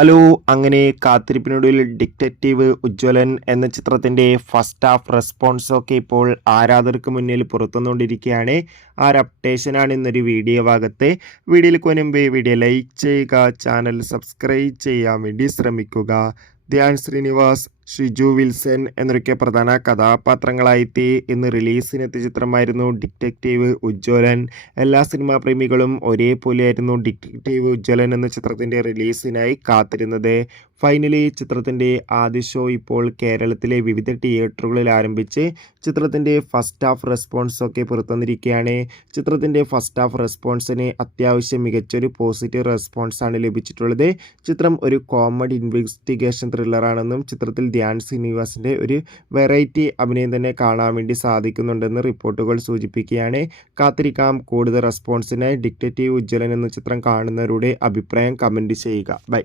Hello, അങ്ങനെ കാത്തിരിപ്പിനൊടുവിൽ detective Ujjwalan എന്ന ചിത്രത്തിൻ്റെ ഫസ്റ്റ് ഹാഫ് റെസ്പോൺസൊക്കെ ഇപ്പോൾ ആരാധകർക്ക് മുന്നിൽ പുറത്തുവന്നുകൊണ്ടിരിക്കുകയാണ്. ആ ഒരു അപ്ഡേഷനാണ് ഇന്നൊരു വീഡിയോ ഭാഗത്ത്. വീഡിയോയിലേക്ക് മുൻപേ വീഡിയോ ലൈക്ക് ചെയ്യുക, ചാനൽ സബ്സ്ക്രൈബ് ചെയ്യാൻ വേണ്ടി ശ്രമിക്കുക. ധ്യാൻ ശ്രീനിവാസ്, ഷിജു വിൽസൺ എന്നൊക്കെ പ്രധാന കഥാപാത്രങ്ങളായെത്തി ഇന്ന് റിലീസിനെത്തിയ ചിത്രമായിരുന്നു ഡിറ്റക്റ്റീവ് ഉജ്ജ്വലൻ. എല്ലാ സിനിമാ പ്രേമികളും ഒരേപോലെയായിരുന്നു ഡിറ്റക്റ്റീവ് ഉജ്ജ്വലൻ എന്ന ചിത്രത്തിൻ്റെ റിലീസിനായി കാത്തിരുന്നത്. ഫൈനലി ചിത്രത്തിൻ്റെ ആദ്യ ഷോ ഇപ്പോൾ കേരളത്തിലെ വിവിധ തിയേറ്ററുകളിൽ ആരംഭിച്ച് ചിത്രത്തിൻ്റെ ഫസ്റ്റ് ഹാഫ് റെസ്പോൺസൊക്കെ പുറത്തുവന്നിരിക്കുകയാണ്. ചിത്രത്തിൻ്റെ ഫസ്റ്റ് ഹാഫ് റെസ്പോൺസിന് അത്യാവശ്യം മികച്ചൊരു പോസിറ്റീവ് റെസ്പോൺസാണ് ലഭിച്ചിട്ടുള്ളത്. ചിത്രം ഒരു കോമഡി ഇൻവെസ്റ്റിഗേഷൻ ത്രില്ലറാണെന്നും ചിത്രത്തിൽ ധ്യാൻ ശ്രീനിവാസിൻ്റെ ഒരു വെറൈറ്റി അഭിനയം തന്നെ കാണാൻ വേണ്ടി സാധിക്കുന്നുണ്ടെന്ന് റിപ്പോർട്ടുകൾ സൂചിപ്പിക്കുകയാണ്. കാത്തിരിക്കാം കൂടുതൽ റെസ്പോൺസിനായി. ഡിറ്റക്റ്റീവ് ഉജ്ജ്വലൻ എന്ന ചിത്രം കാണുന്നവരുടെ അഭിപ്രായം കമൻറ്റ് ചെയ്യുക. ബൈ.